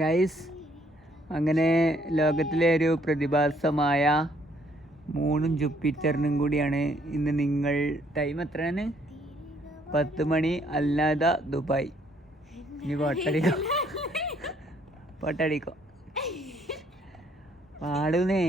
Guys, അങ്ങനെ ലോകത്തിലെ ഒരു പ്രതിഭാസമായ മൂണും ജൂപ്പിറ്ററിനും കൂടിയാണ് ഇന്ന് നിങ്ങൾ. ടൈം എത്രയാണ്? 10 മണി. അല്ലാതെ ദുബായ്. ഇനി പോട്ടടിക്കോ പാടുന്നേ.